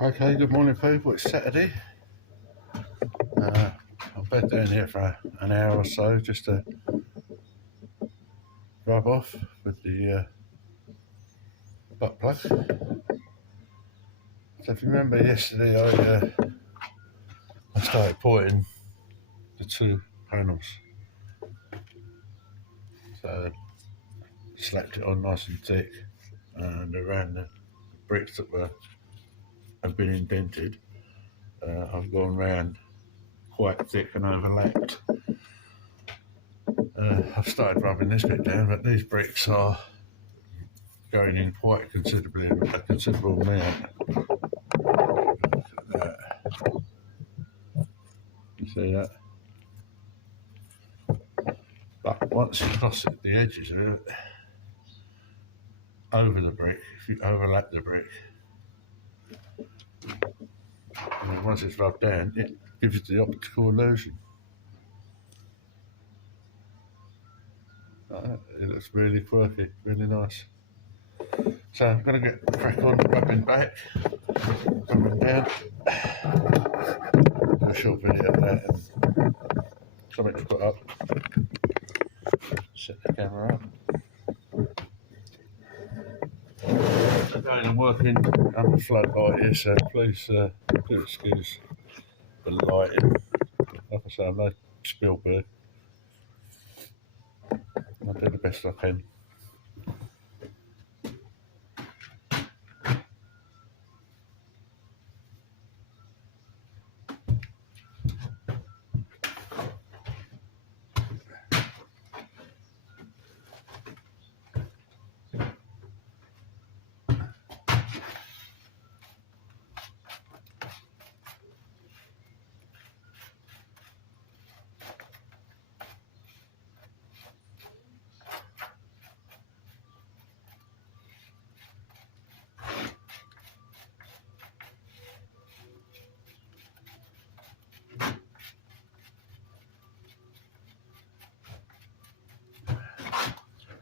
Okay, good morning, people. It's Saturday. I've been down here for an hour or so just to rub off with the butt plug. So, if you remember yesterday, I started porting the two panels. So, slapped it on nice and thick, and around the bricks that have been indented, I've gone round quite thick and overlapped. I've started rubbing this bit down, but these bricks are going in quite considerably, a considerable amount. Look at that. You see that? But once you cross it, the edges are over the brick. If you overlap the brick, and then once it's rubbed down, it gives you the optical illusion. It looks really quirky, really nice. So I'm going to get crack on rubbing back, rubbing down. Do a short video of that and something to put up. Set the camera up. Again, I'm working under floodlight here, so please do excuse the lighting. Like I say, I'm no Spielberg. I'll do the best I can.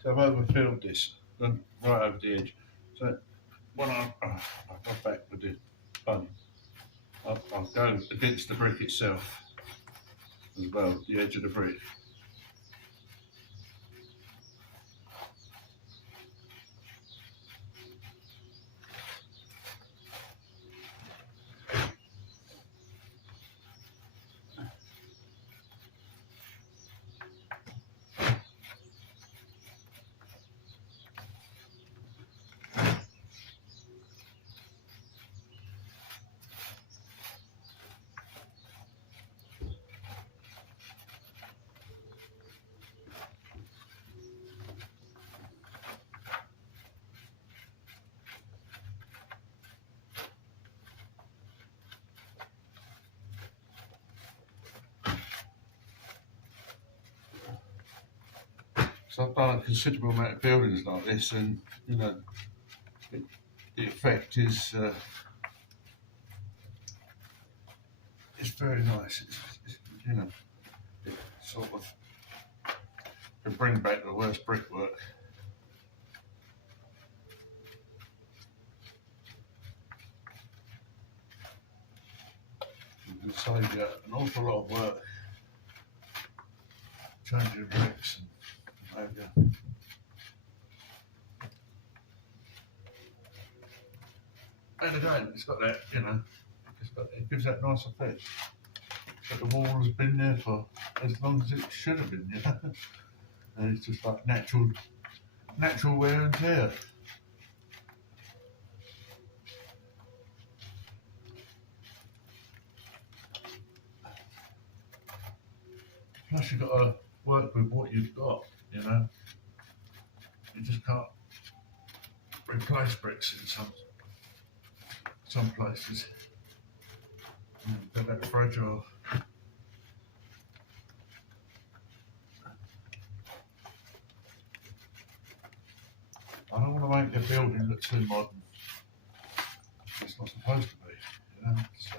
So I've overfilled this, gone right over the edge. So when I go back with the bung, I'll go against the brick itself as well, the edge of the brick. So I've done a considerable amount of buildings like this, and you know, the effect is it's very nice. It's, you know, it sort of can bring back the worst brickwork. You can save you an awful lot of work changing bricks and what have you. And again, it's got that, you know, it gives that nice effect. But the wall has been there for as long as it should have been, you know. And it's just like natural wear and tear. Plus you've got to work with what you've got, you know. You just can't replace bricks in some places. They're that fragile. I don't want to make the building look too modern. It's not supposed to be, you know. So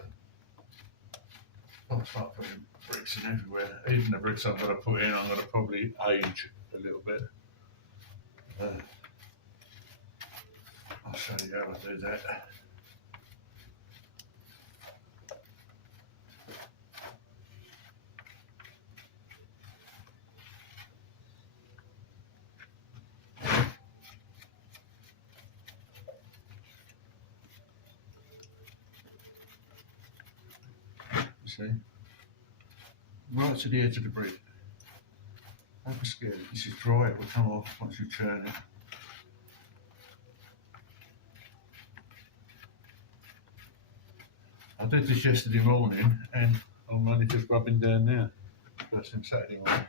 I'll start putting bricks in everywhere. Even the bricks I'm going to put in, I'm going to probably age a little bit. I'll show you how I do that. see? Right to the edge of the brick. Don't be scared. This is dry, it will come off once you churn it. I did this yesterday morning and I'm only just rubbing down now. First thing Saturday morning.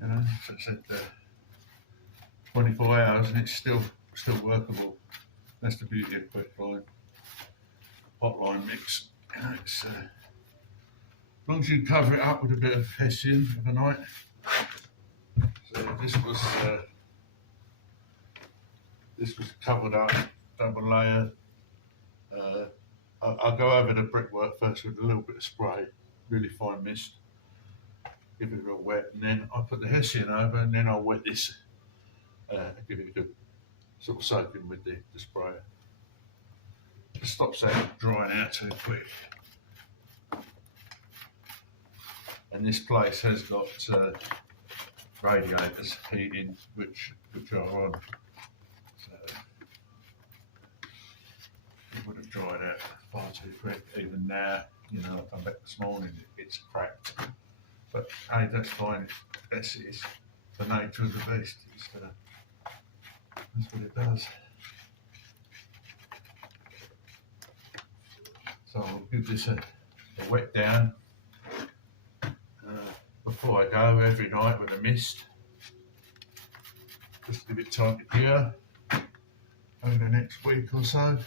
You know, so it said 24 hours and it's still workable. That's the beauty of quick line, hot line mix. You know, it's, as long as you cover it up with a bit of hessian overnight. So this was covered up, double layer. I'll go over the brickwork first with a little bit of spray, really fine mist, give it a real wet, and then I'll put the hessian over, and then I'll wet this, give it a good sort of soaking with the sprayer. It stops that drying out too quick. And this place has got radiators heating, which are on. So it would have dried out far too quick. Even now, you know, I come back this morning, it's cracked. But hey, that's fine. That's the nature of the beast. That's what it does. So I'll give this a wet down before I go every night with a mist. Just give it time to cure over the next week or so.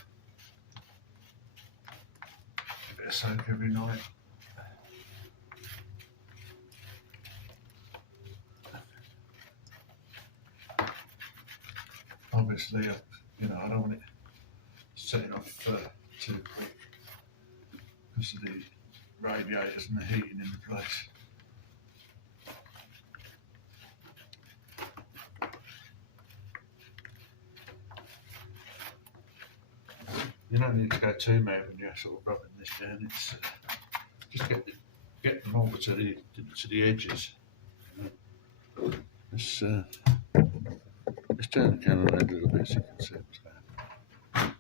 Give it a soak every night. Obviously, you know, I don't want it setting off too quick because of the radiators and the heating in the place. You don't need to go too mad when you're sort of rubbing this down. It's just get the mortar to the edges. Let's turn the camera around a little bit so you can see what's going on.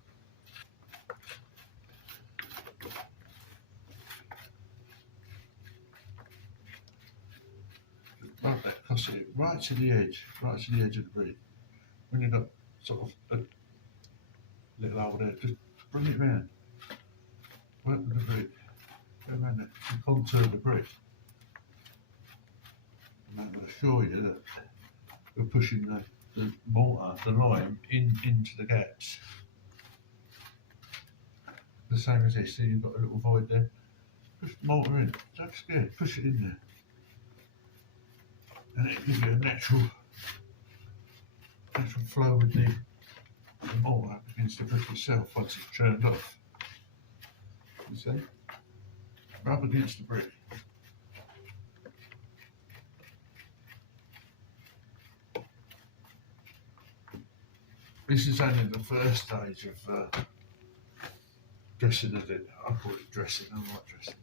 Rub that cosset right to the edge of the brick. When you've got sort of a little hole there, just bring it round. Work with the brick. Go around the contour of the brick. And that will assure you that we're pushing the mortar, the lime, into the gaps. The same as this, see you've got a little void there. Push the mortar in, don't be scared, push it in there. And it gives you a natural flow with the mortar up against the brick itself once it's churned off. You see? Rub against the brick. This is only the first stage of dressing of it. I call it dressing, I like dressing.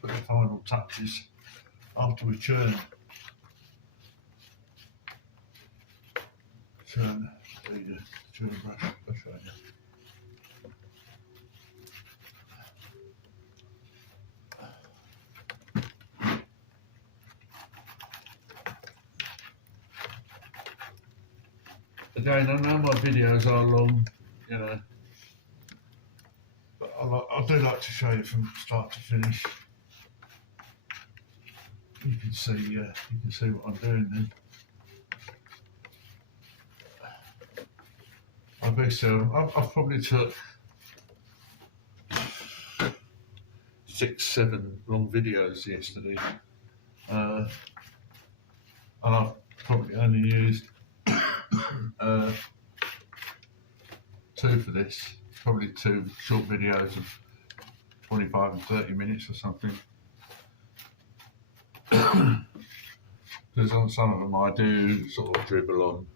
Put the final touches after we churn the churn brush. I'll show you. Again, I know my videos are long, you know, but I do like to show you from start to finish. You can see what I'm doing then. I've probably took 6-7 long videos yesterday, and I've probably only used 2 for this, probably 2 short videos of 25 and 30 minutes or something. Because on some of them I do sort of dribble on,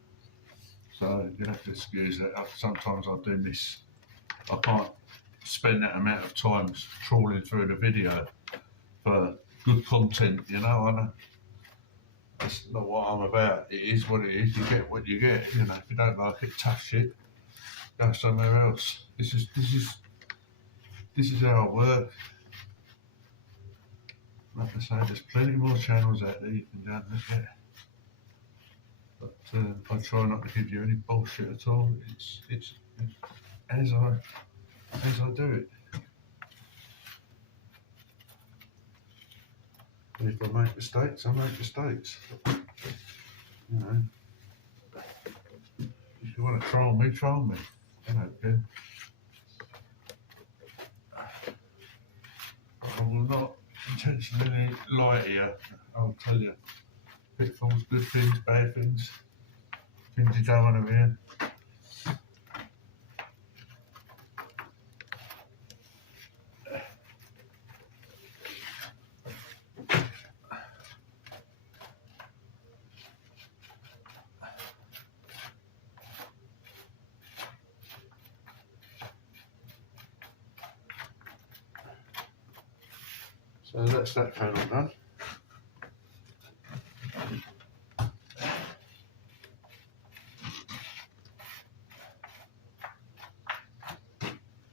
so you have to excuse that. Sometimes I do miss, I can't spend that amount of time trawling through the video for good content, you know. I know that's not what I'm about. It is what it is. You get what you get. You know, if you don't like it, tough shit. go somewhere else. This is how I work. Like I say, there's plenty more channels out there you can go and look at. But I try not to give you any bullshit at all. It's as I do it. And if I make mistakes, I make mistakes. You know. If you want to troll me, troll me. I don't care. I will not intentionally lie to you. I'll tell you. Pitfalls, good things, bad things. Things you don't want to hear. So that's that panel done.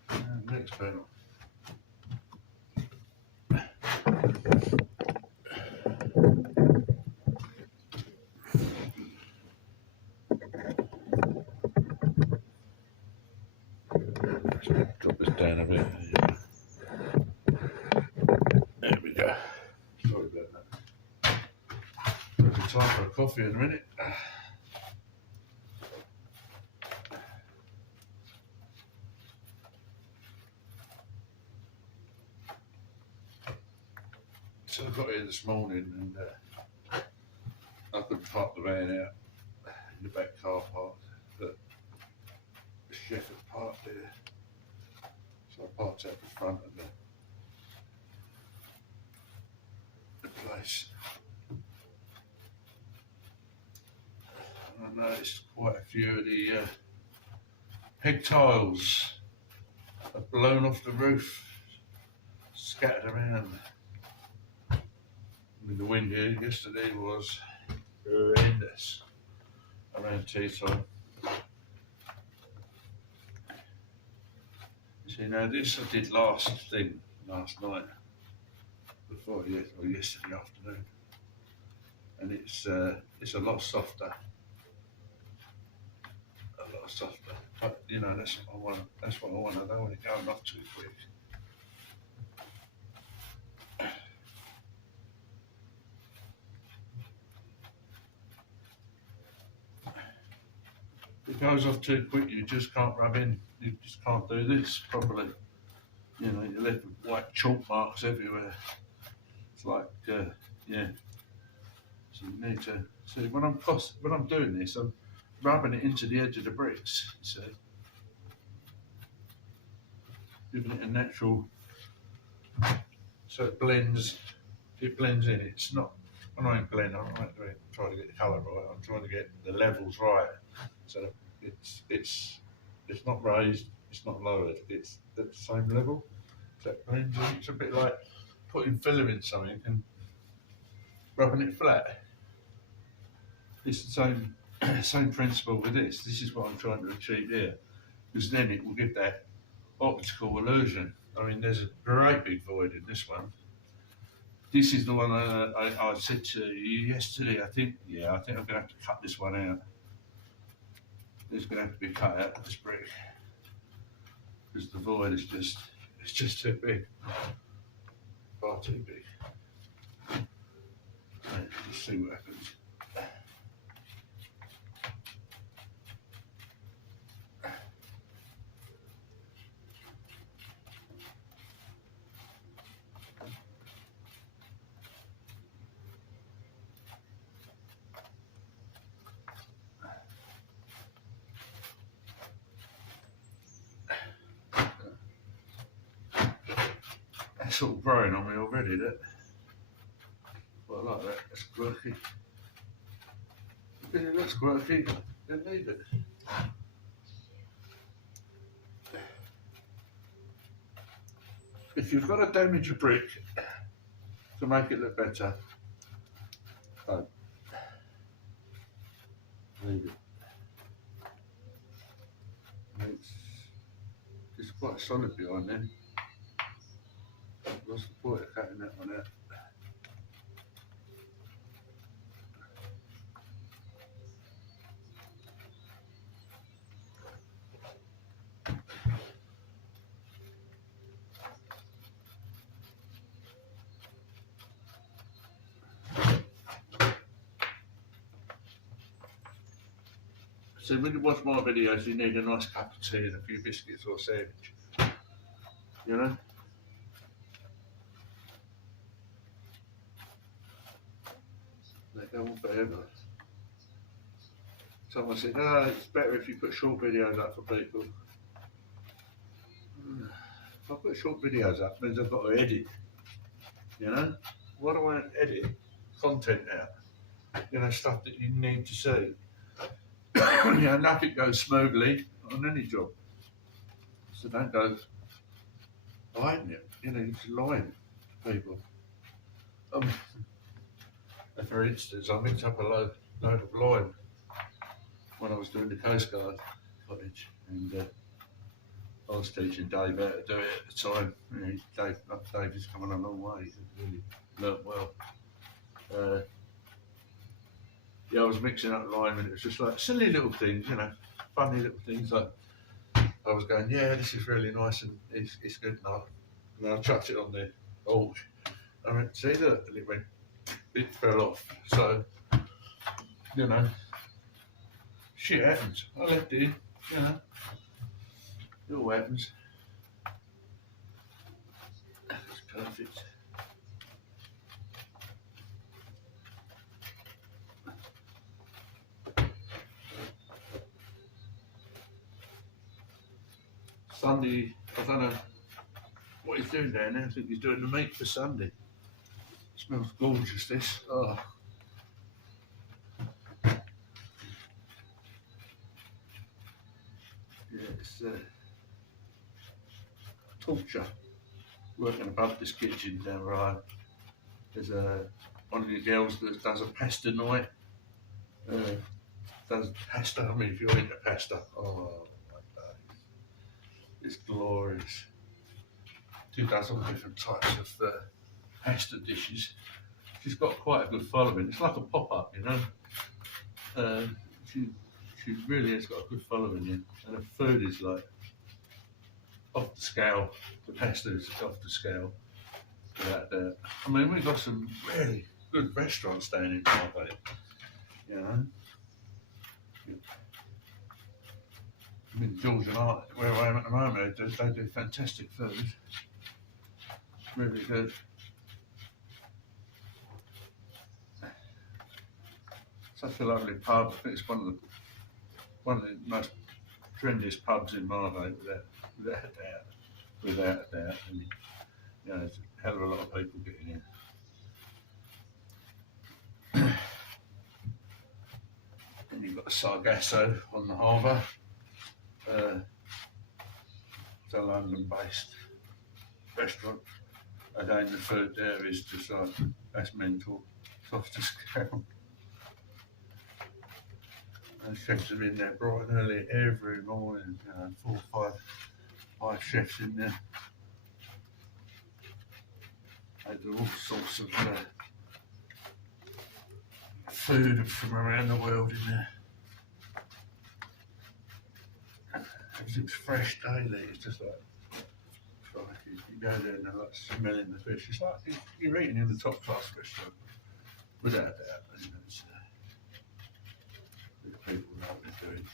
And next panel. Let's drop this down a bit. There we go. Sorry about that. It'll be time for a coffee in a minute. So I got here this morning and I couldn't park the van out in the back car park, but the chef had parked there. So I parked out the front of the place. And I noticed quite a few of the peg tiles have blown off the roof, scattered around. I mean, the wind here yesterday was horrendous around tea time. See, now this I did last night, before or yesterday afternoon, and it's a lot softer, But you know, that's what I want. That's what I want. I don't want it going off too quick. If it goes off too quick, you just can't rub in. You just can't do this properly. You know, you're left with white chalk marks everywhere. It's like, yeah. So you need to see when I'm doing this, I'm rubbing it into the edge of the bricks. You see, giving it a natural, so it blends. It blends in. It's not. When I blend, I'm not trying to get the colour right. I'm trying to get the levels right. So it's not raised. It's not lowered. It's at the same level. So it blends in. It's a bit like putting filler in something and rubbing it flat. It's the same principle with this. This is what I'm trying to achieve here, because then it will give that optical illusion. I mean, there's a great big void in this one. This is the one I said to you yesterday. I think I'm going to have to cut this one out. It's going to have to be cut out of this brick because the void is just too big, far too big. Right, let's see what happens. That's all growing on me already, that. But I like that, that's quirky. Yeah, that's quirky, don't need it. If you've got to damage a brick to make it look better, don't. Leave it. quite solid behind there. What's the point of cutting that one out? So when you watch my videos, you need a nice cup of tea and a few biscuits or a sandwich. You know? They go on forever. Someone said, oh, it's better if you put short videos up for people. If I put short videos up, it means I've got to edit. You know? Why do I edit content out? You know, stuff that you need to see. You know, nothing goes smoothly on any job. So don't go hiding it. You know, you're just lying to people. For instance, I mixed up a load of lime when I was doing the Coast Guard cottage, and I was teaching Dave how to do it at the time. You know, Dave is coming a long way. He's really learnt well. Yeah, I was mixing up lime, and it was just like silly little things, you know, funny little things. Like I was going, yeah, this is really nice, and it's good now. And I chucked it on there. Oh, I went, see that, and it fell off. So, you know, shit happens. I left it in, you know, it all happens. It's perfect. Sunday, I don't know what he's doing down there. I think he's doing the meat for Sunday. It smells gorgeous, this. Oh. Yeah, it's torture working above this kitchen down where there's one of the girls that does a pasta night. Does pasta, I mean, if you're into pasta, oh my God, it's glorious. She does all different types of pasta dishes. She's got quite a good following. It's like a pop-up, you know. She really has got a good following, yeah. And her food is like off the scale. The pasta is off the scale. I mean, we've got some really good restaurants down in Margate, you know. I mean, George and I, where I am at the moment, they do fantastic food. Really good. Such a lovely pub. I think it's one of the most trendiest pubs in Margate, without a doubt. And you know, there's a hell of a lot of people getting in. And you've got the Sargasso on the harbour. It's a London-based restaurant. Again, the food there is just like, that's mental. It's off the scale. And chefs are in there bright and early every morning. You know, 4 or 5 chefs in there. They do all sorts of food from around the world in there. Everything's fresh daily. It's just like you go there and they're like smelling the fish. It's like you're eating in the top class restaurant, without a doubt. You know, the people know what they're doing.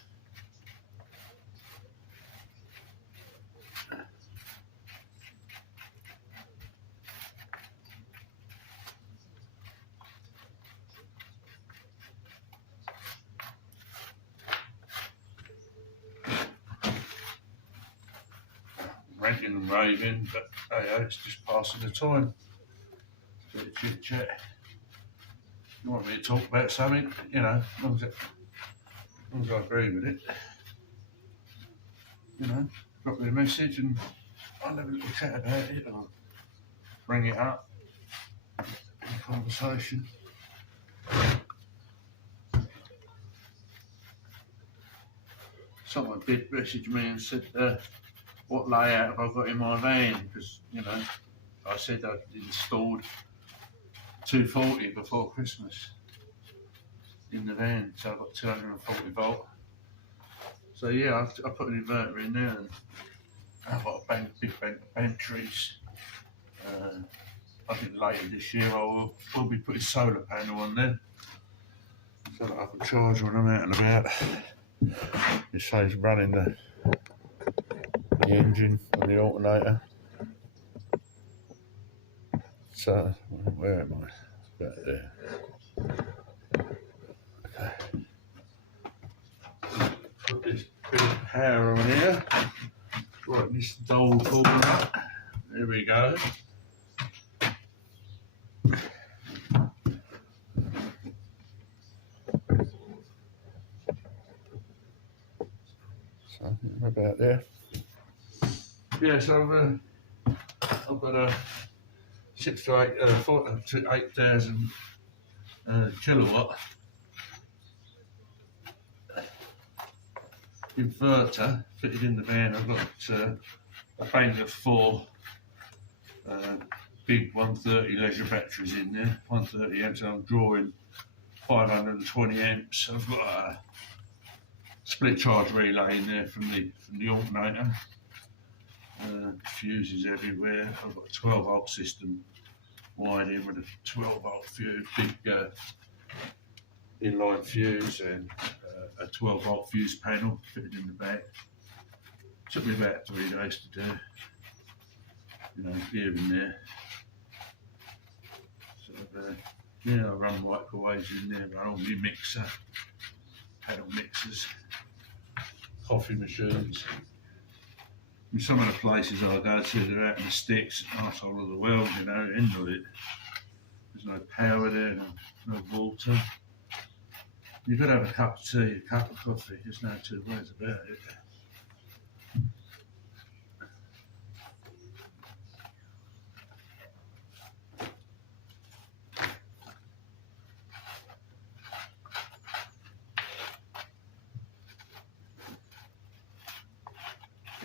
Ranting and raving, but hey, it's just passing the time. It's a bit of chit chat. You want me to talk about something, you know, as long as I agree with it, you know, drop me a message and I'll have a little chat about it, or bring it up in conversation. Someone did message me and said, what layout have I got in my van? Because, you know, I said I'd installed 240 before Christmas in the van, so I've got 240 volt. So yeah, I put an inverter in there, and I've got a big batteries. I think later this year I will be putting solar panel on there, so that I can charge when I'm out and about. It saves running the engine and the alternator. So, where am I? About there. Okay. Put this bit of power on here. Right, this dole corner up. There we go. So, about there. Yeah, so I've got a 6 to 8,000 kilowatt inverter fitted in the van. I've got a bank of 4 big 130 leisure batteries in there, 130 amps, and I'm drawing 520 amps. I've got a split charge relay in there from the alternator. Fuses everywhere. I've got a 12 volt system wired in with a 12 volt fuse, big inline fuse, and a 12 volt fuse panel fitted in the back. Took me about 3 days to do, you know, here and there. So yeah, I run microwaves in there, run all my mixer, panel mixers, coffee machines. In some of the places I go to, they're out in the sticks, arsehole of the world, you know, end of it. There's no power there, no water. You've got to have a cup of tea, a cup of coffee, there's no two ways about it.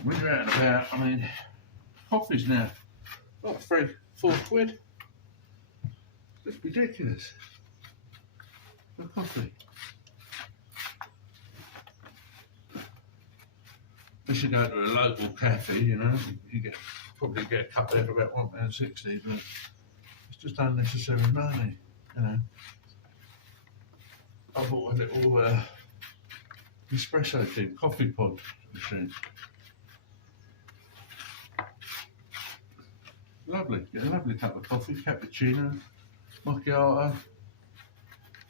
When you're out and about, I mean, coffee's now like 3-4 quid. It's ridiculous for coffee. We should go to a local cafe, you know, you probably get a cup there for about £1.60, but it's just unnecessary money, you know. I bought a little espresso thing, coffee pod machine. Lovely, get a lovely cup of coffee, cappuccino, macchiato,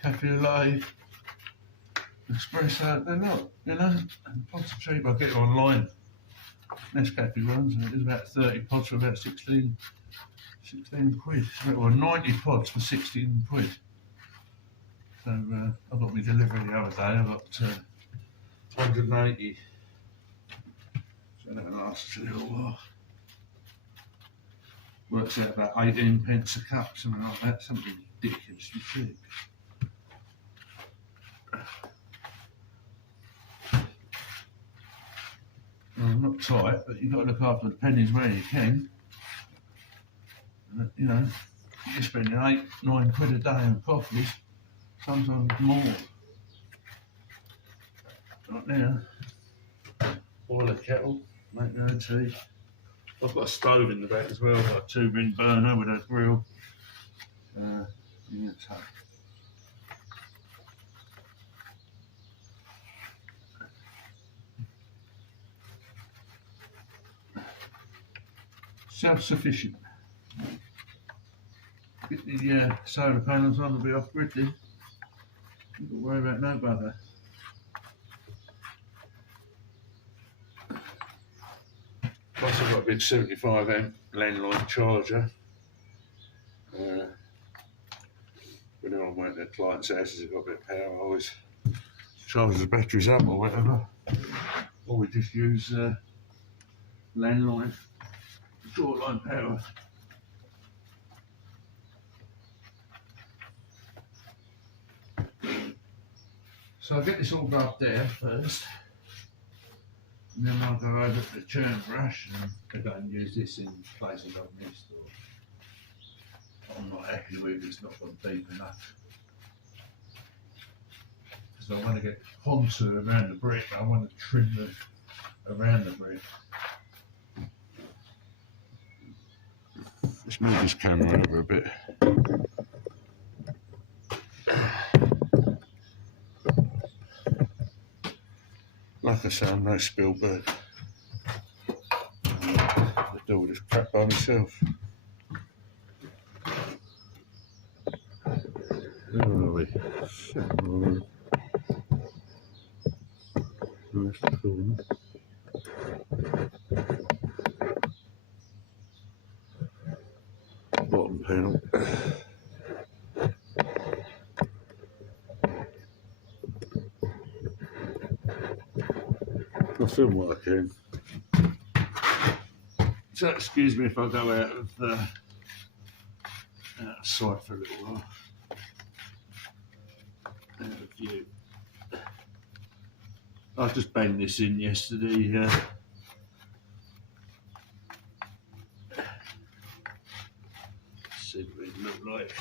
cafe latte, espresso, they're not, you know, and pods are cheap. I get it online. Nescafe runs, and it is about 30 pods for about 16 quid, or 90 pods for 16 quid. So I got my delivery the other day, I got 180, so that lasts a little while. Works out about 18 pence a cup, something like that, something ridiculously cheap. Well, not tight, but you've got to look after the pennies where you can. You know, you're spending 8-9 quid a day on coffees, sometimes more. Right now, boil a kettle, make my own tea. I've got a stove in the back as well, I've got a 2-ring burner with a grill. Yeah, so. Self-sufficient. Get the solar panels on, they'll be off grid then. You've got to worry about no bother. Plus I've got a big 75 amp landline charger. Whenever I'm at the client's houses, I've got a bit of power, I always charge the batteries up or whatever. Or we just use landline, short line power. So I'll get this all rubbed there first. And then I'll go over to the churn brush and I go and use this in place of mist, or I'm not happy with it, it's not gone deep enough. Because I want to get contour around the brick, I want to trim around the brick. Let's move this camera over a bit. Like I say, I'm no Spielberg. I do all this crap by myself. Where are we? Nice corner. Bottom panel. I'll film what I can. So excuse me if I go out of outside for a little while. Out of view. I just banged this in yesterday. See what it looked like.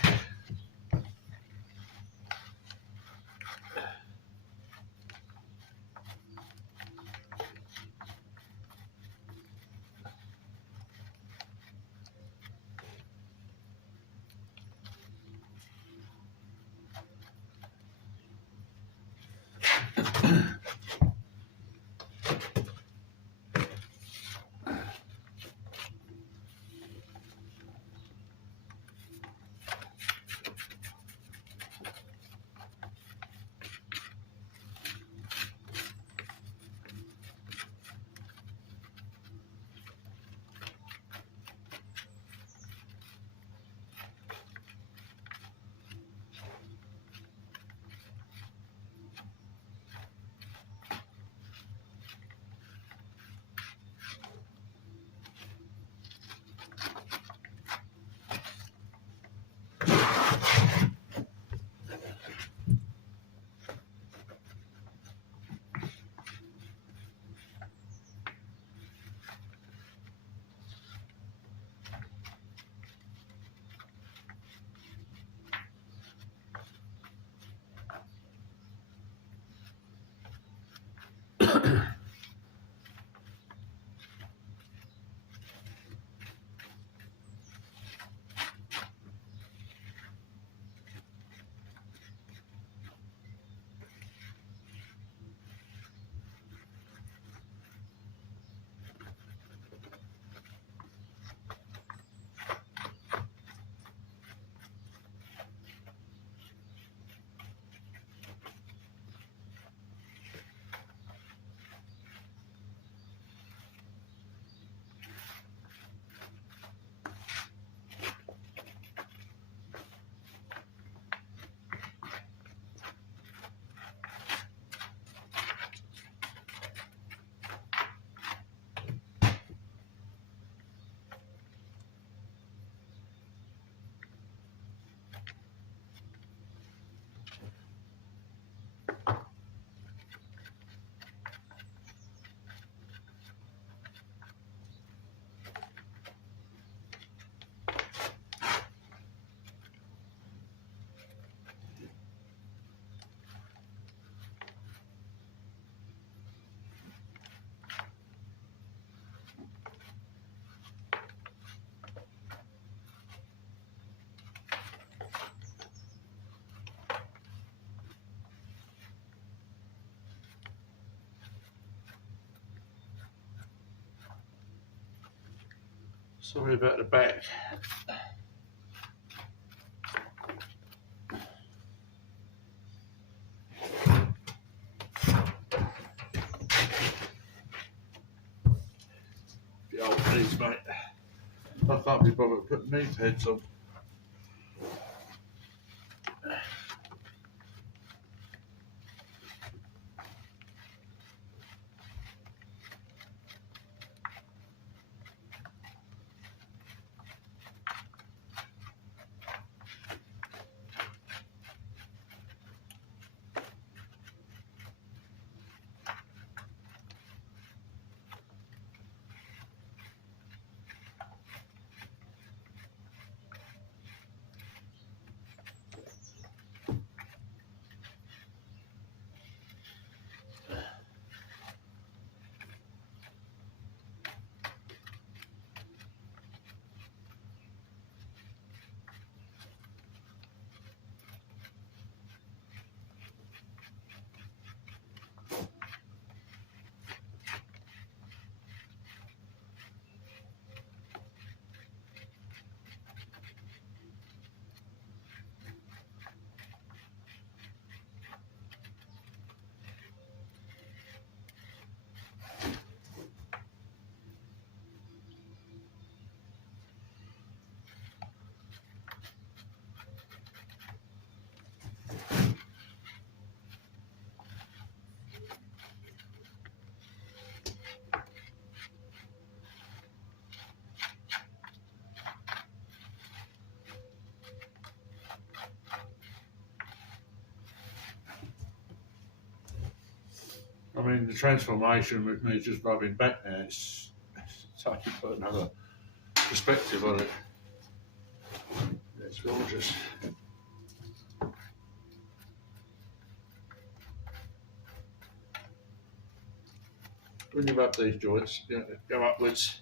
Sorry about the back. The old knees, mate. I can't be bothered putting knee pads on. I mean, the transformation with me just rubbing back now, it's like you put another perspective on it. It's gorgeous. When you rub these joints, you know, go upwards.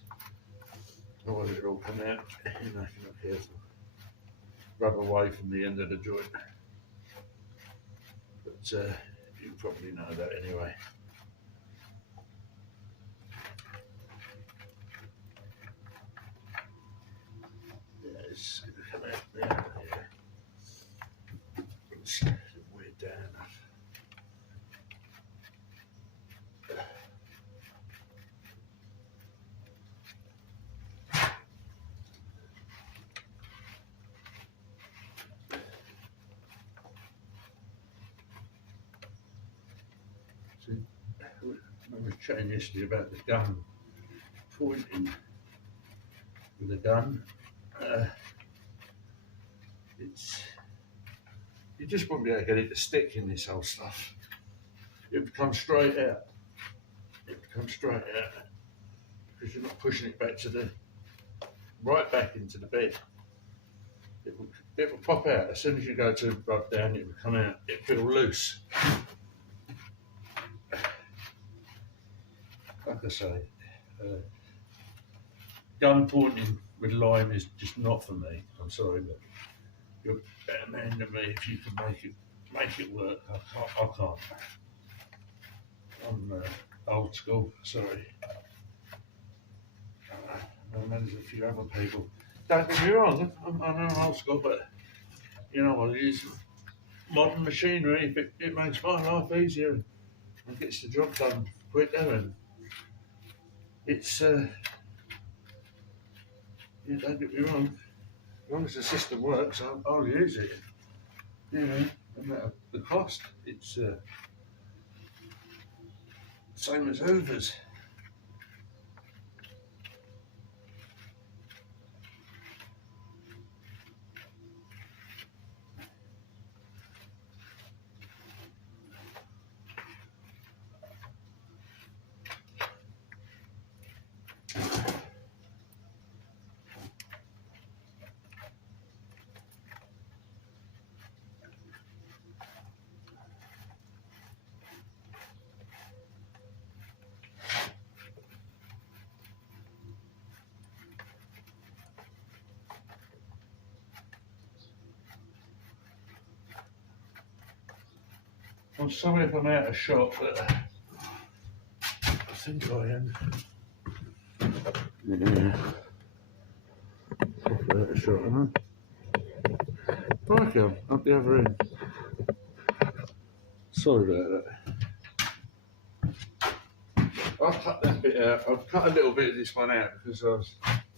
Otherwise it'll all come out. You know, if you're not careful. Rub away from the end of the joint. But you probably know that anyway. Yeah, it's going to come out there. Yeah. It's weird down. See, I was chatting yesterday about the gun pointing with the gun. You just won't be able to get it to stick in this whole stuff. It becomes straight out. It becomes straight out because you're not pushing it back to the right back into the bed. It will pop out as soon as you go to rub down. It will come out. It will feel loose. Like I say, gun pointing with lime is just not for me. I'm sorry, but you're a better man than me if you can make it work. I can't. I'm old school. Sorry. I know there's a few other people. Don't get me wrong. I'm old school, but you know what it is. Modern machinery. If it makes my life easier and gets the job done quicker, and it's yeah, don't get me wrong. As long as the system works, I'll use it. You know, no matter the cost. It's same as Hoovers. I'm sorry if I'm out of shot, but I think I am. Yeah. Out of shot, am I? Right, I'm up the other end. Sorry about that. I'll cut that bit out. I've cut a little bit of this one out because I was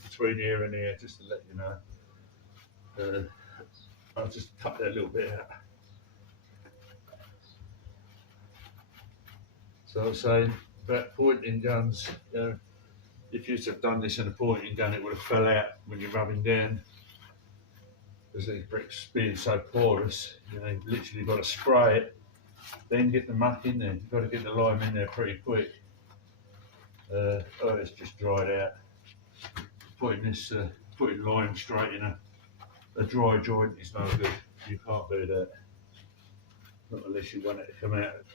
between here and here, just to let you know. I'll just cut that little bit out. So I was saying about pointing guns, you know, if you have done this in a pointing gun, it would have fell out when you're rubbing down. Because these bricks being so porous, you know, you've literally got to spray it, then get the muck in there. You've got to get the lime in there pretty quick. Oh, it's just dried out. Putting lime straight in a dry joint is no good. You can't do that. Not unless you want it to come out,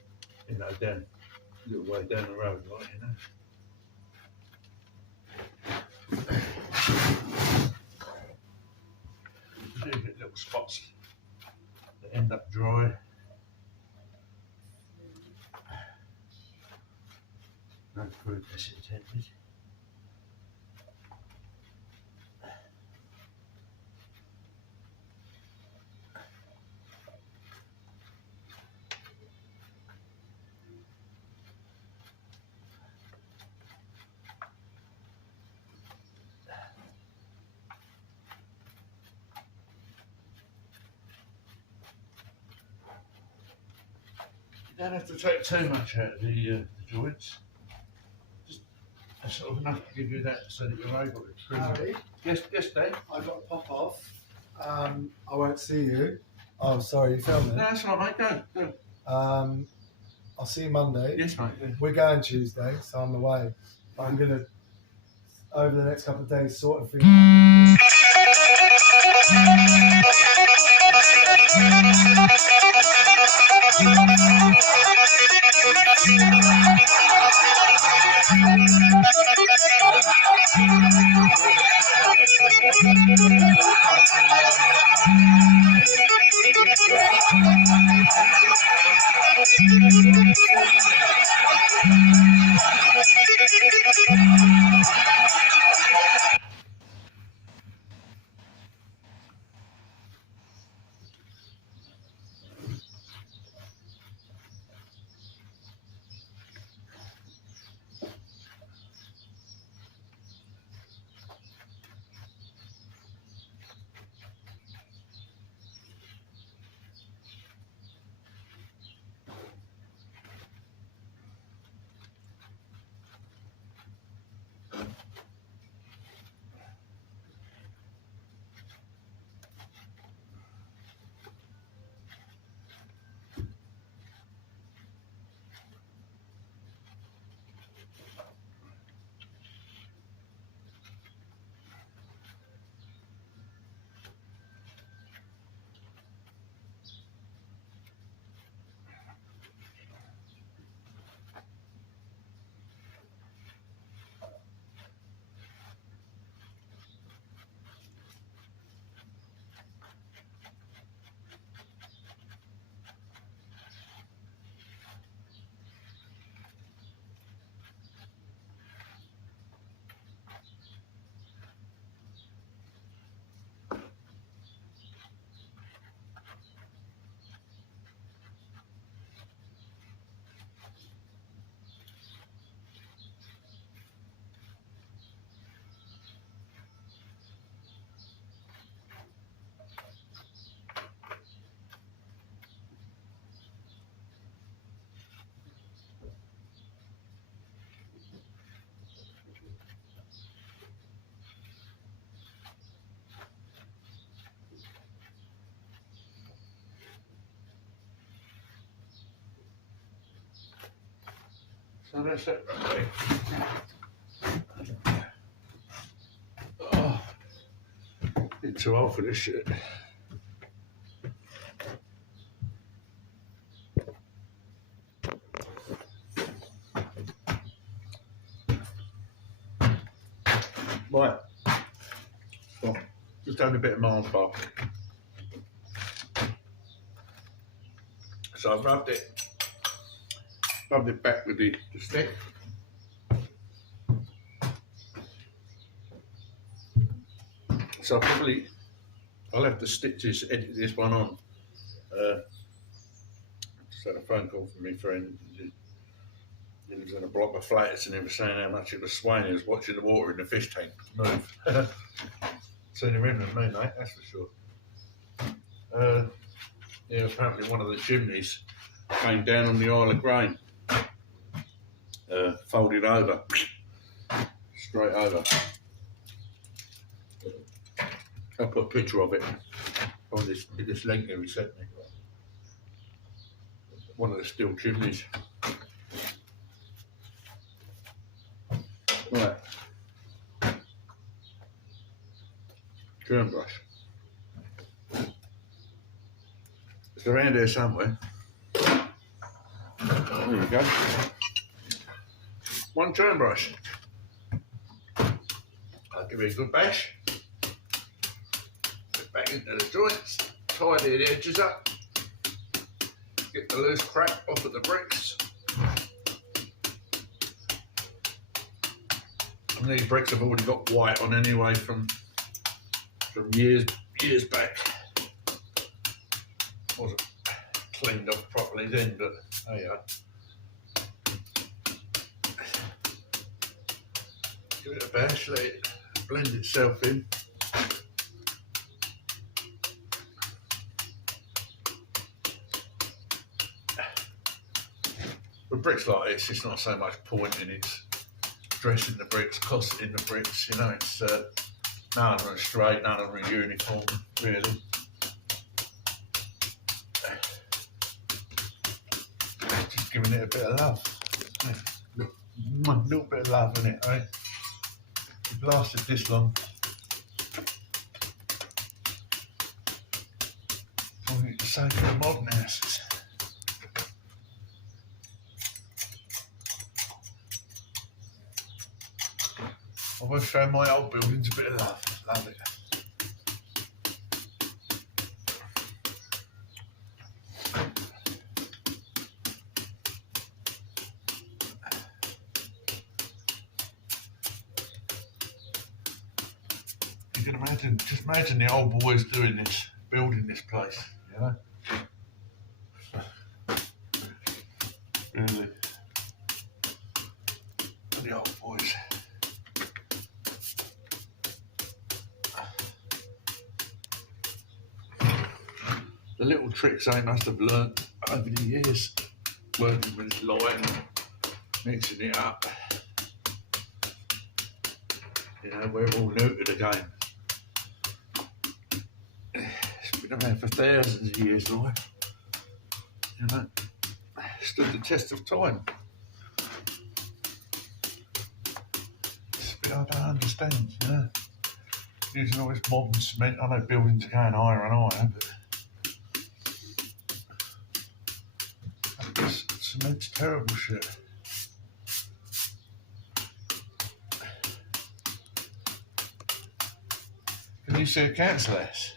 you know, down a little way down the road, like, you know. You do get little spots that end up dry. No crudeness intended. You don't have to take too much out of the joints. Just sort of enough to give you that so that you're able to trim it. Yes, Dave. I've got to pop off. I won't see you. Oh, sorry, you filming? No, that's all right, mate. Go. I'll see you Monday. Yes, mate. Yeah. We're going Tuesday, so I'm away. But I'm gonna over the next couple of days sort of thing. So that's it, right? Oh, you're too old for this shit. Right. Well, just having a bit of Mars bar. So I've rubbed it back with the stick. So I'll have to edit this one on. Just had a phone call from my friend. He lives in a block of flats and he was saying how much it was swaying. He was watching the water in the fish tank move. Seen him in than me, mate, that's for sure. Yeah, apparently one of the chimneys came down on the Isle of Grain. Folded over. Straight over. I'll put a picture of it on this link that he sent me. One of the steel chimneys. Right. Germ brush. It's around here somewhere. There we go. One germ brush. I'll give it a good bash. Get back into the joints. Tidy the edges up. Get the loose crap off of the bricks. And these bricks have already got white on anyway from years back. Wasn't cleaned off properly then, but there you are. Give it a bash, let it blend itself in. With bricks like this, it's not so much pointing, it's dressing the bricks, cosseting the bricks, you know, it's none of them are straight, none of them are uniform, really. Just just giving it a bit of love. A little bit of love in it, eh? It lasted this long. I think it's the same for the modern houses. I want to show my old buildings a bit of love. Love it. You can imagine, just imagine the old boys doing this, building this place, you know? Really. The old boys. The little tricks they must have learnt over the years, working with light and mixing it up. You know, we're all new to the game. It's been around for thousands of years, like, you know, stood the test of time. It's a bit hard to understand, you know. Using all this modern cement, I know buildings are going higher and higher, but cement's terrible shit. Can you see a council house?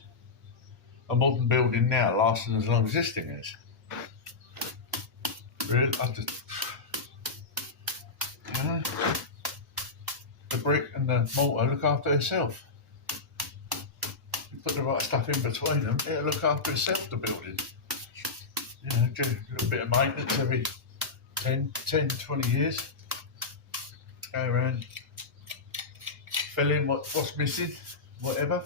A modern building now lasting as long as this thing is. Really? I just, you know, the brick and the mortar look after itself. You put the right stuff in between them, it'll look after itself, the building. You know, do a little bit of maintenance every 10, 20 years. Go around, fill in what's missing, whatever.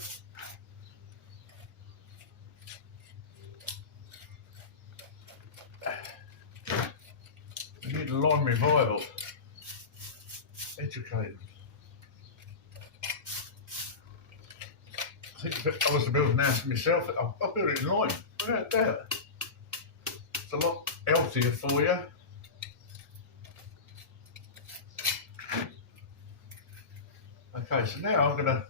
We need a line revival. Educate them. I think if I was to build an house myself, I'll build it in line, without doubt. It's a lot healthier for you. Okay, so now I'm going to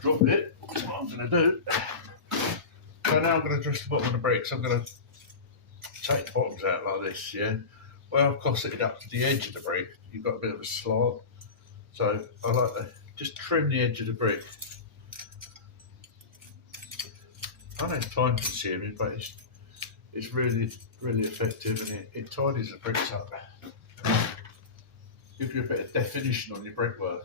drop it. That's what I'm going to do. So now I'm going to dress the bottom of the bricks. I'm going to take the bottoms out like this, yeah? Well, I've cosseted up to the edge of the brick. You've got a bit of a slant. So I like to just trim the edge of the brick. I know it's time consuming, but it's really, really effective, and it tidies the bricks up. Gives you a bit of definition on your brickwork.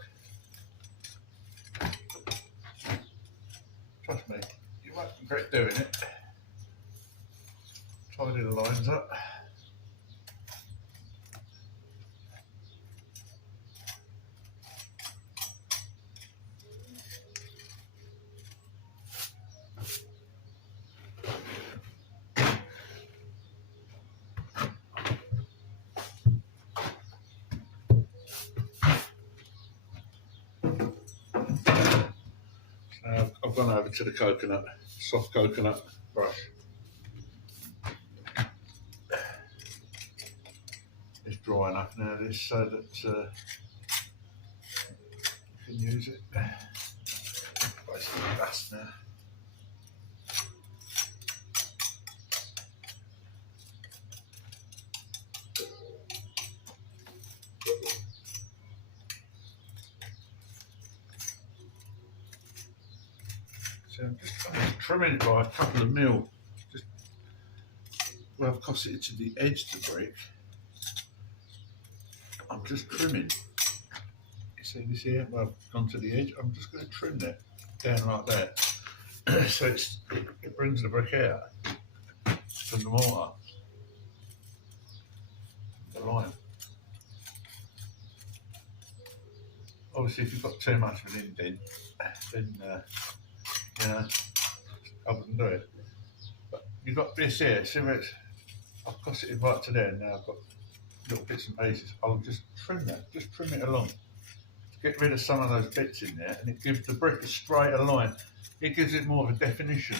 Trust me, you won't regret doing it. Tidy the lines up. I've gone over to the coconut, soft coconut brush. It's dry enough now, this, so that you can use it. Basically dust now. So I'm just trimming it by a couple of mil. Just where I've cosseted to the edge of the brick. I'm just trimming. You see this here? Where I've gone to the edge. I'm just going to trim that down like that. So it brings the brick out from the mortar, the line. Obviously, if you've got too much of an indent, then you know, I wouldn't do it. But you've got this here. See where it's? I've cosseted right to there. Now I've got little bits and pieces. I'll just trim that. Just trim it along. Get rid of some of those bits in there, and it gives the brick a straighter line. It gives it more of a definition.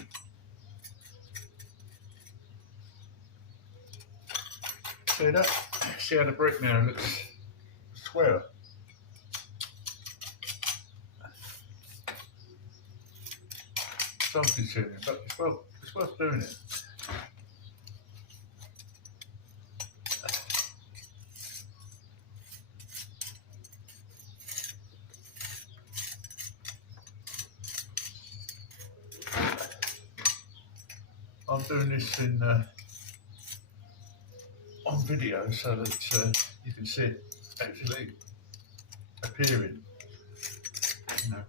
See that? See how the brick now looks square. Something consuming, but it's worth doing it. I'm doing this in on video so that you can see it actually appearing,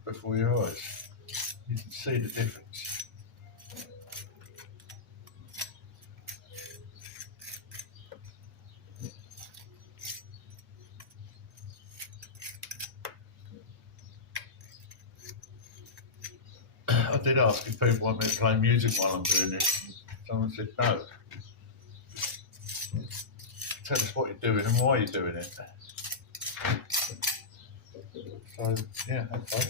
before your eyes. You can see the difference. I did ask if people want me to play music while I'm doing this, and someone said no. Tell us what you're doing and why you're doing it. So, yeah, okay.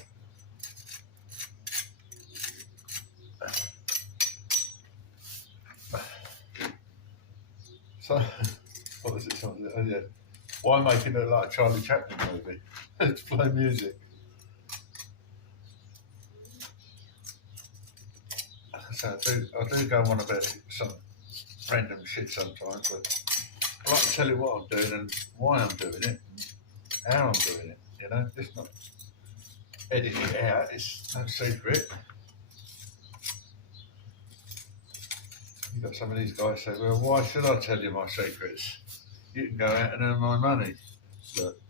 So, what was it? Oh, yeah. Why making it like a Charlie Chaplin movie? To play music. So I do go on about some random shit sometimes, but I like to tell you what I'm doing and why I'm doing it and how I'm doing it. Just not editing it out. It's no secret. You've got some of these guys say, well, why should I tell you my secrets? You can go out and earn my money. But,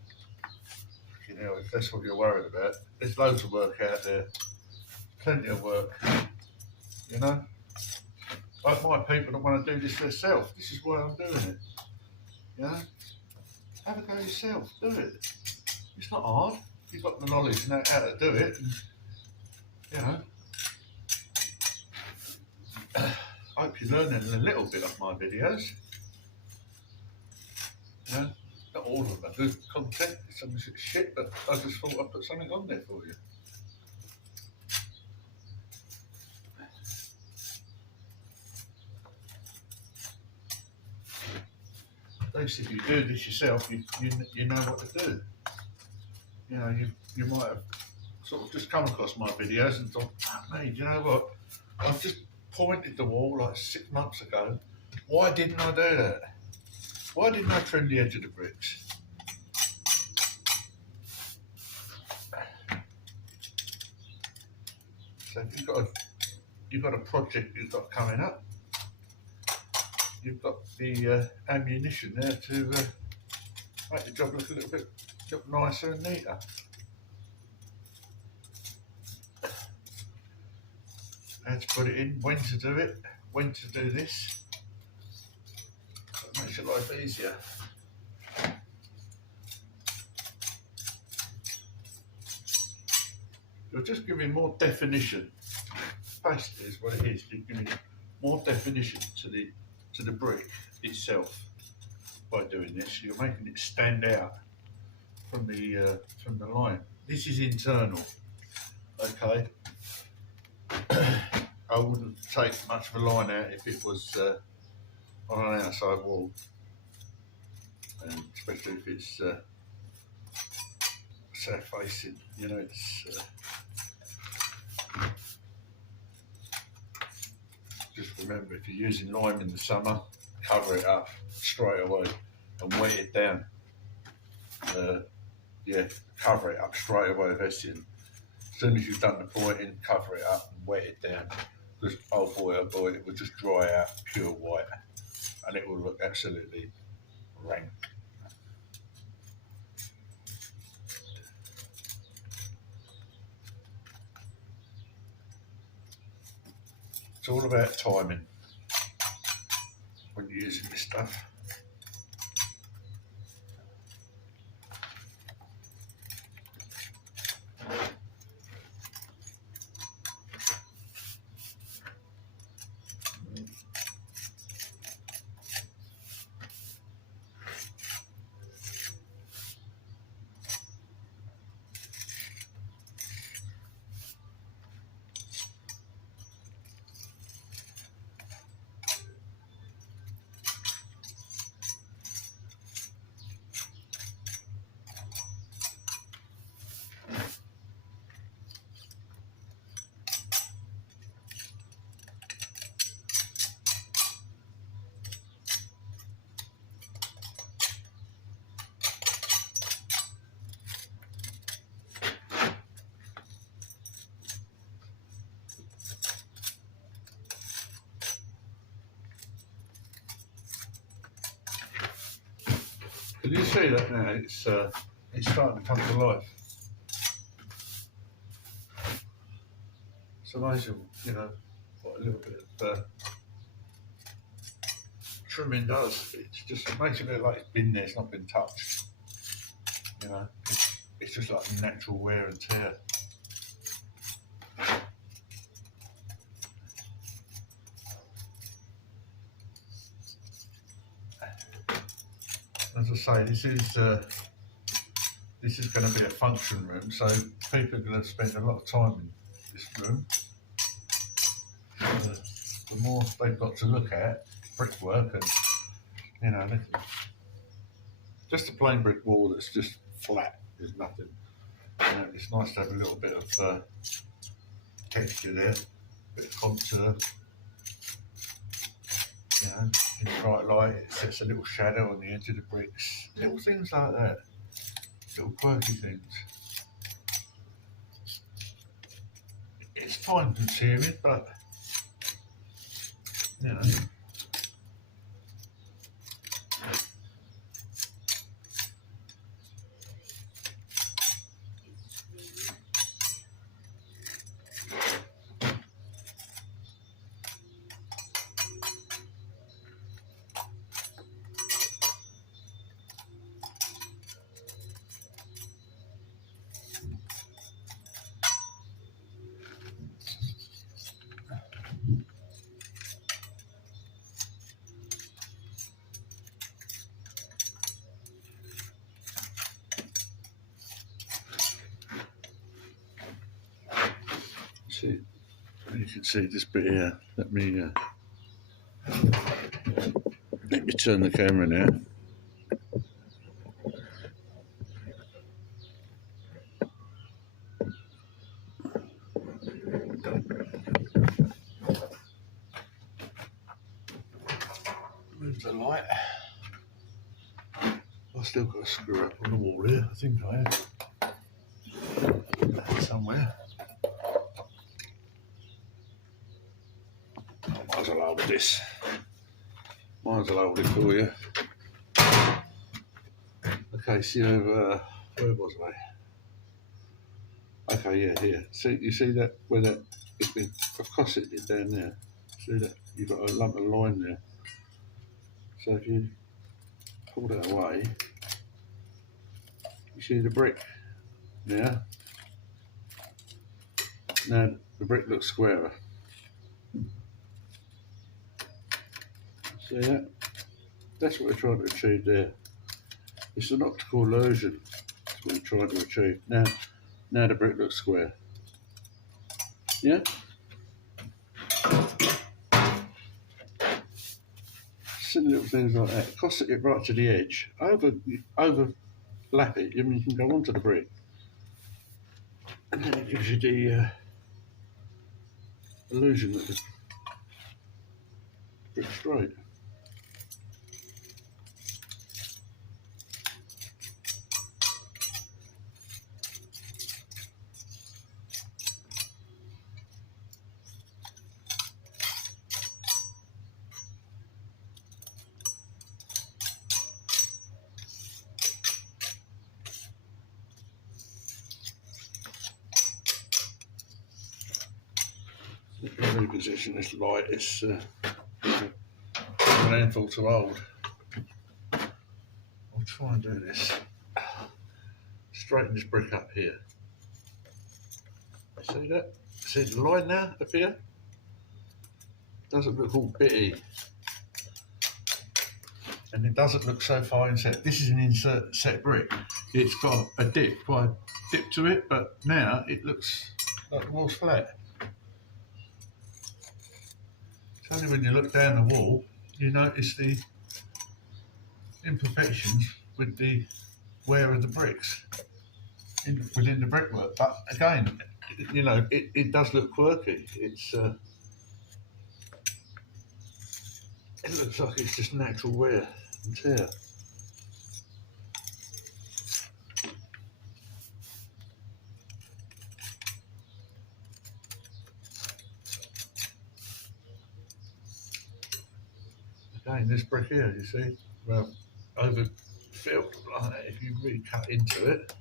if that's what you're worried about, there's loads of work out there. Plenty of work. Like my people that want to do this themselves. This is why I'm doing it. Have a go yourself. Do it. It's not hard. You've got the knowledge and know how to do it. And, I hope you're learning a little bit of my videos. Not all of them are good content. Some of it's shit, but I just thought I'd put something on there for you. At least if you do this yourself, you know what to do. You might have sort of just come across my videos and thought, mate, you know what? I've just pointed the wall like 6 months ago. Why didn't I do that? Why didn't I trim the edge of the bricks? So if you've got a project you've got coming up, you've got the ammunition there to make the job look a little bit nicer and neater. How to put it in, when to do it, when to do this. That makes your life easier. You're just giving more definition. Basically, is what it is. You're giving more definition to the brick itself by doing this. You're making it stand out from the line. This is internal. Okay. I wouldn't take much of a line out if it was on an outside wall, and especially if it's south facing. It's just remember, if you're using lime in the summer, cover it up straight away and wet it down. Cover it up straight away with Hessian. As soon as you've done the pointing, cover it up and wet it down. Because oh boy, it will just dry out pure white, and it will look absolutely rank. It's all about timing when you're using this stuff. Can you see that now? It's starting to come to life. It's amazing, you know, what a little bit of trimming does. It just makes it look like it's been there, it's not been touched. You know, it's just like natural wear and tear. As I say, this is going to be a function room, so people are going to spend a lot of time in this room. The more they've got to look at, brickwork and, you know, just a plain brick wall that's just flat, there's nothing. You know, it's nice to have a little bit of texture there, a bit of contour. You know, in bright light, it sets a little shadow on the edge of the bricks. Little things like that. Little quirky things. It's time consuming, but you know. See, you can see this bit here. Let me turn the camera now. Move the light. I've still got a screw up on the wall here. I think I have somewhere. Might as well hold this. Might as well hold it for you. Okay, so where was I? Okay, yeah, here. See, you see that where that it's been cosseted down there. See that you've got a lump of line there. So if you pull that away, you see the brick. Yeah. Now the brick looks squarer. See that? That's what we're trying to achieve there. It's an optical illusion. That's what we're trying to achieve. Now the brick looks square. Yeah? Silly little things like that. Cosset it right to the edge. Overlap it. I mean, you can go onto the brick. And then it gives you the illusion that the brick's straight. Reposition this light. It's an handful to hold. I'll try and do this. Straighten this brick up here. See that? See the line now up here? Doesn't look all bitty. And it doesn't look so far inset. This is an insert set brick. It's got a dip, quite a dip to it, but now it looks like the wall's flat. It's only when you look down the wall you notice the imperfections with the wear of the bricks within the brickwork. But again, you know, it does look quirky. It looks like it's just natural wear and tear. Again, this brick here, you see, well, over built like that, if you really cut into it,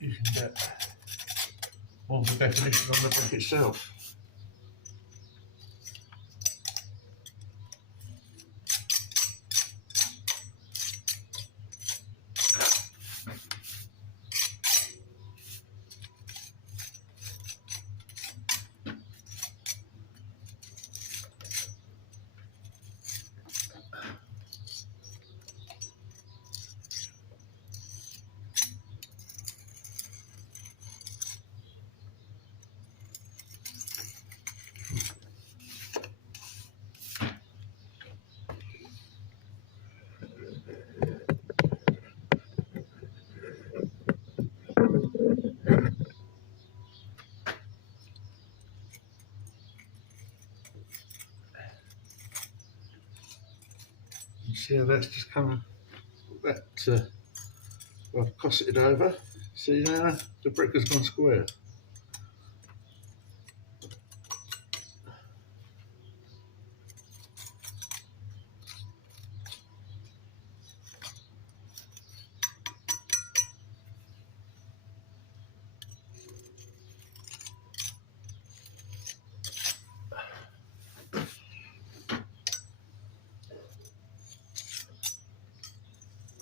you can get more of the definition on the brick itself. You see how that's just come, I've cosseted over. See now, the brick has gone square.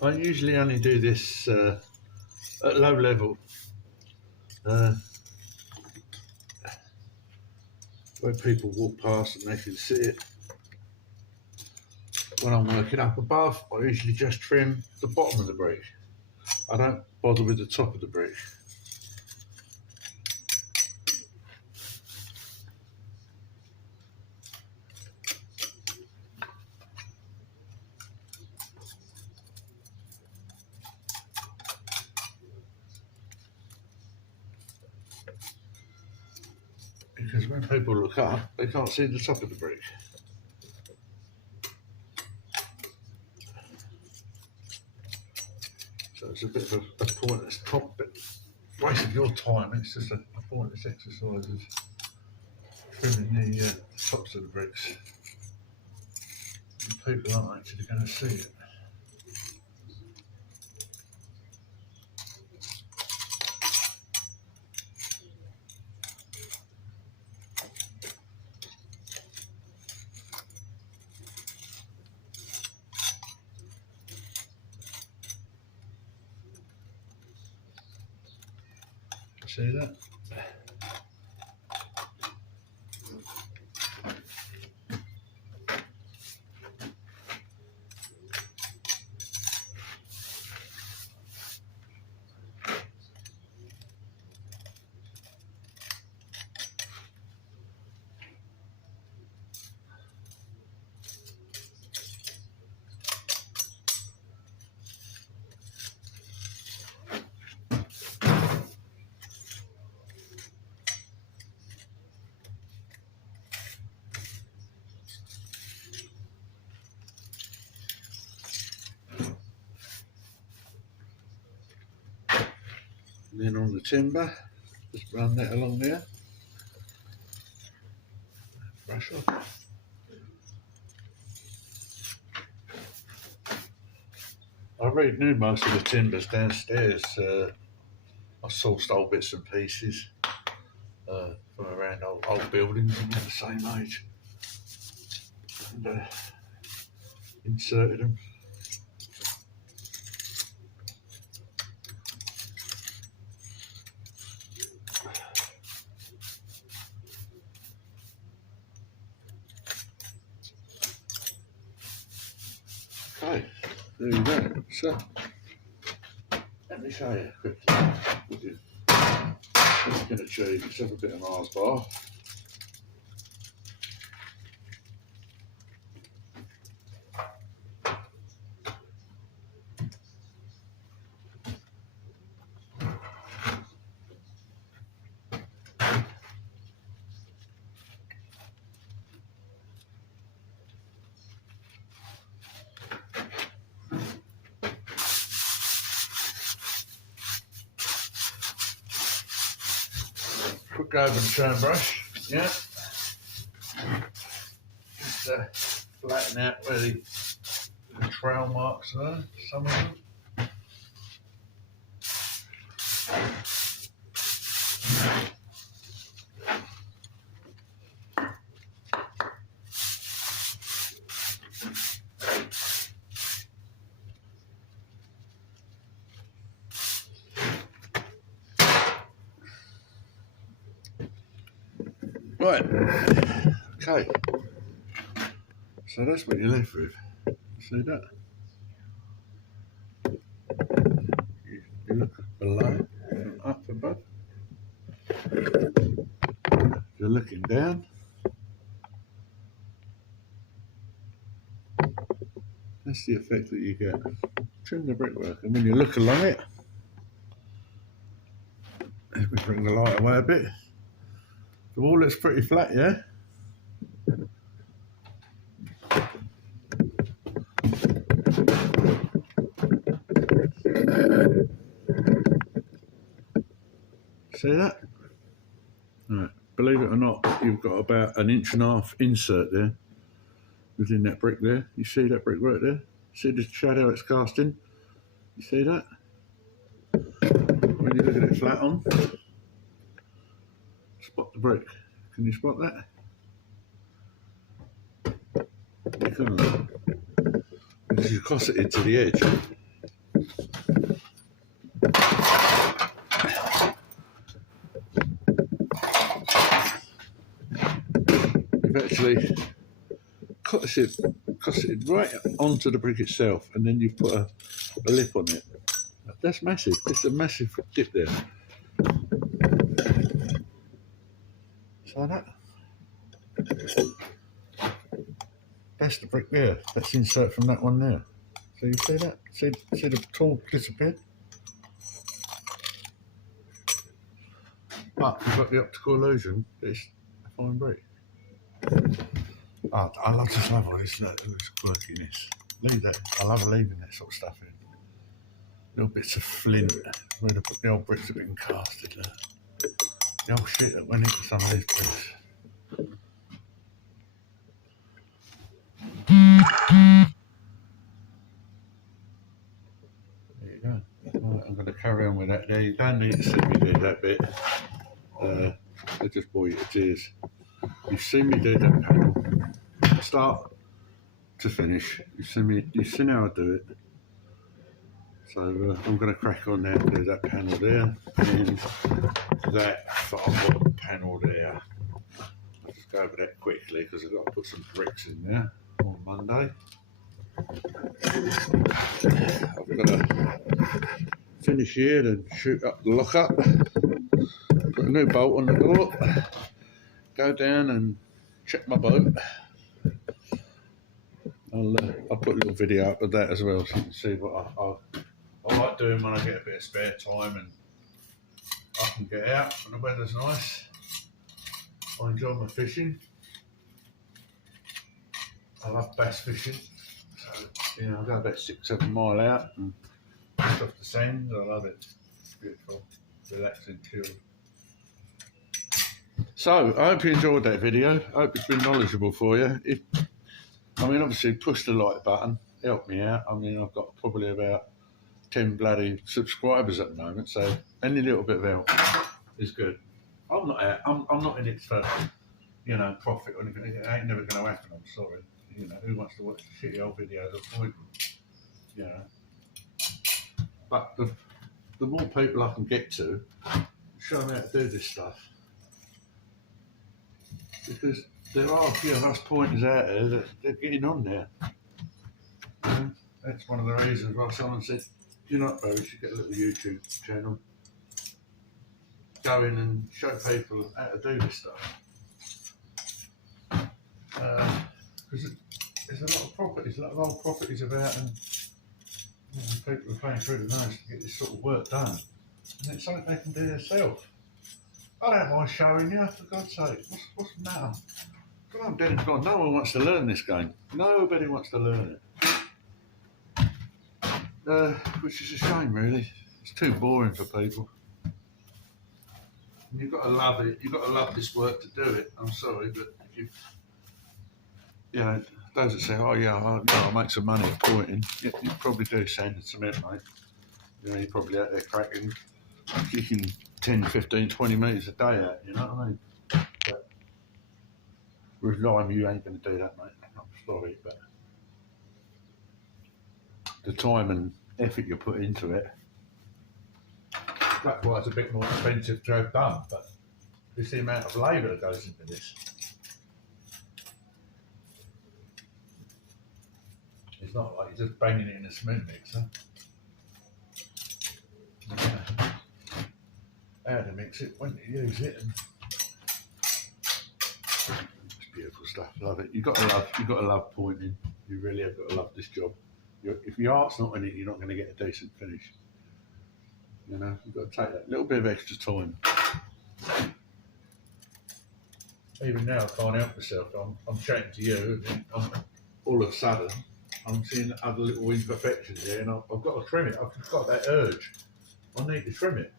I usually only do this at low level, where people walk past and they can see it. When I'm working up above, I usually just trim the bottom of the brick. I don't bother with the top of the brick. Because when people look up, they can't see the top of the brick. So it's a bit of a pointless waste of your time. It's just a pointless exercise of trimming the tops of the bricks. And people aren't actually going to see it. See that? And then on the timber, just run that along there. Brush off. I renew most of the timbers downstairs. I sourced old bits and pieces from around old buildings and the same age, and inserted them. Okay, there you go. So, let me show you quickly what you can achieve. Let's have a bit of Mars bar. Quick over the turn brush, yeah. Just flatten out where the trail marks there, some of them. Right, okay, so that's what you're left with. See that? You look below, up above. You're looking down. That's the effect that you get. Trim the brickwork, and when you look along it, as we bring the light away a bit, the wall looks pretty flat, yeah? See that? Right. Believe it or not, you've got about 1.5 inch insert there within that brick there. You see that brickwork there? See the shadow it's casting? You see that? When you look at it flat on, spot the brick. Can you spot that? You couldn't. Because you cosseted to the edge. You've actually cosseted right onto the brick itself, and then you've put a lip on it. That's massive. It's a massive dip there. So that's the brick there. That's insert from that one there. So you see that? See the tool disappear? But you've got the optical illusion that it's a fine brick. Oh, I love this level, this quirkiness. Leave that. I love leaving that sort of stuff in. Little bits of flint where the old bricks have been casted. The old shit that went into some of these bricks. There you go. Right, I'm going to carry on with that there. You don't need to see me do that bit. I just bore you to tears. You've seen me do that panel, start to finish. You've seen how I do it. So I'm going to crack on there and do that panel there, and that far bottom panel there. I'll just go over that quickly because I've got to put some bricks in there on Monday. I've got to finish here and shoot up the lock up, put a new bolt on the door, go down and check my boat. I'll put a little video up of that as well so you can see what I like doing when I get a bit of spare time and I can get out when the weather's nice. I enjoy my fishing. I love bass fishing. So, you know, I go about 6-7 mile out and just off the sand. I love it. It's beautiful, relaxing, chilled. So, I hope you enjoyed that video. I hope it's been knowledgeable for you. Obviously, push the like button, help me out. I've got probably about 10 bloody subscribers at the moment, so any little bit of help is good. I'm not in it for, profit or anything. It ain't never going to happen, I'm sorry. Who wants to watch shitty old videos? Avoid them, But the more people I can get to, show them how to do this stuff. Because there are a few of us pointers out there that they're getting on there. That's one of the reasons why someone said, you should get a little YouTube channel. Go in and show people how to do this stuff. Because there's a lot of old properties about, and people are paying through the nose to get this sort of work done. And it's something they can do themselves. I don't mind showing you, for God's sake. What's the matter? I'm dead and gone. No one wants to learn this game. Nobody wants to learn it. Which is a shame, really. It's too boring for people. And you've got to love it. You've got to love this work to do it. I'm sorry, but you know, those that say, oh yeah, I'll make some money at pointing, you probably do sand and cement, mate. You know, you're probably out there cracking, kicking 10, 15, 20 metres a day out, you know what I mean? But with lime, you ain't going to do that, mate. I'm sorry, but the time and effort you put into it, that's why it's a bit more expensive to have done, but it's the amount of labour that goes into this. It's not like you're just banging it in a cement mixer. How to mix it, when you use it, and it's beautiful stuff. Love it. You've got to love pointing. You really have got to love this job. If your heart's not in it, you're not going to get a decent finish. You know, you've got to take that little bit of extra time. Even now, I can't help myself. I'm chatting to you, and all of a sudden, I'm seeing other little imperfections here, and I've got to trim it. I've got that urge. I need to trim it.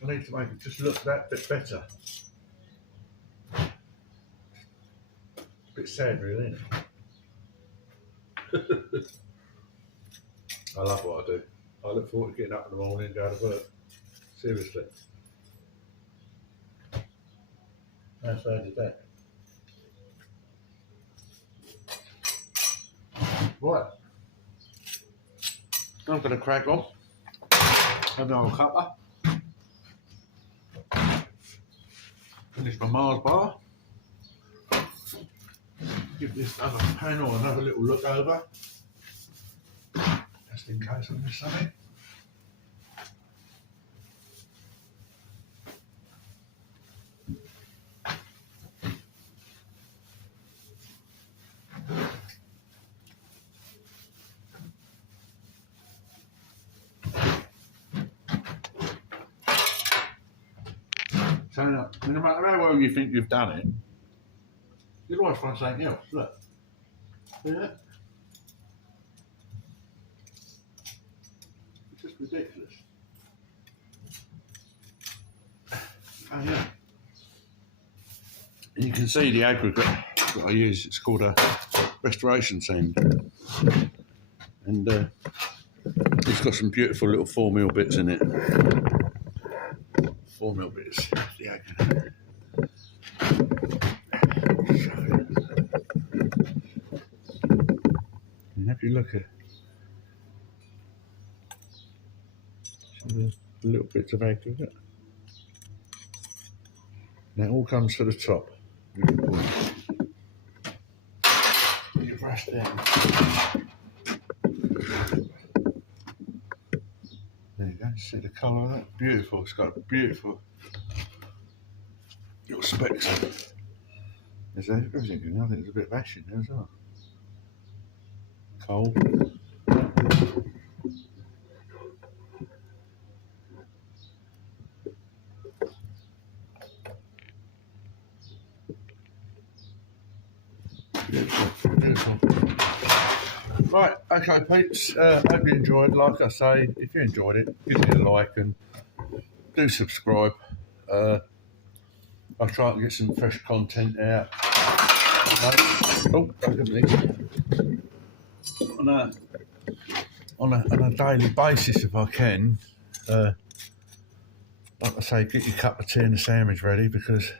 I need to make it just look that bit better. A bit sad, really, isn't it? I love what I do. I look forward to getting up in the morning and going to work. Seriously. How sad is that? Right. I'm going to crack on. Have another cuppa. Finish my Mars bar. Give this other panel another little look over. Just in case I miss something. So no matter how well you think you've done it, you'll always find something else. Look. See that? It's just ridiculous. Oh yeah. And you can see the aggregate that I use. It's called a restoration sand. And it's got some beautiful little 4mm bits in it. 4mm bits. The aggregate. And if you look at the little bits of aggregate, and it all comes to the top. You brush down. There you go, see the colour of that? Beautiful, it's got a beautiful little specks on it. There's everything in there. I think there's a bit of ash in there as well. Coal. Beautiful, beautiful. Right, okay peeps, hope you enjoyed. Like I say, if you enjoyed it, give me a like and do subscribe. I'll try to get some fresh content out. On a daily basis if I can. Like I say, get your cup of tea and a sandwich ready, because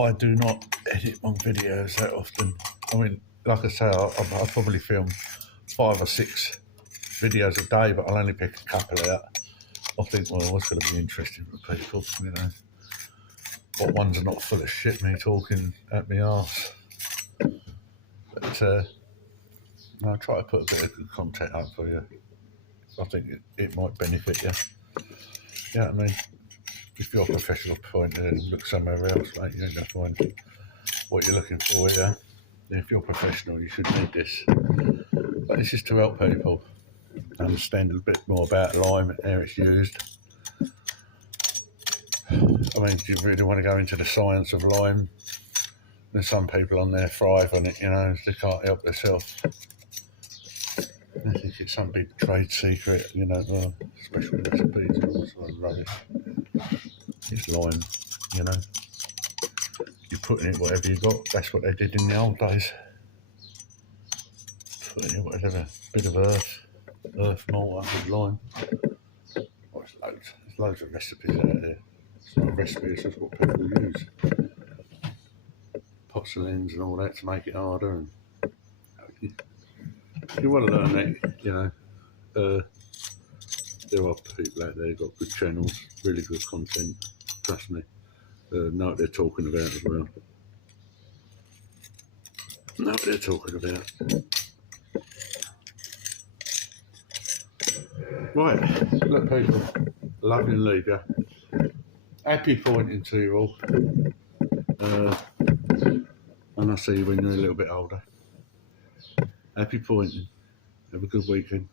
I do not edit my videos that often. I mean, like I say, I probably film 5 or 6 videos a day, but I'll only pick a couple out. I think, well, what's going to be interesting for people, you know? What ones are not full of shit, me talking at me arse. But I'll try to put a bit of good content up for you. I think it might benefit you. You know what I mean? If you're a professional pointer and look somewhere else, mate, you ain't going to find what you're looking for, yeah? If you're professional, you should need this. But this is to help people understand a bit more about lime and how it's used. I mean, do you really want to go into the science of lime? There's some people on there thrive on it, you know, they can't help themselves. I think it's some big trade secret, you know, special recipes and all sort of rubbish. It's lime, you know. You put in it whatever you got. That's what they did in the old days. Put in it whatever, bit of earth, mortar, with lime. Oh, there's loads of recipes out there. It's not a recipe, it's just what people use. Porcelains and all that to make it harder. And you want to learn that, you know. There are people out there who've got good channels, really good content. Trust me, know what they're talking about as well. Know what they're talking about. Right, look people, love you and leave you. Happy pointing to you all. And I'll see you when you're a little bit older. Happy pointing. Have a good weekend.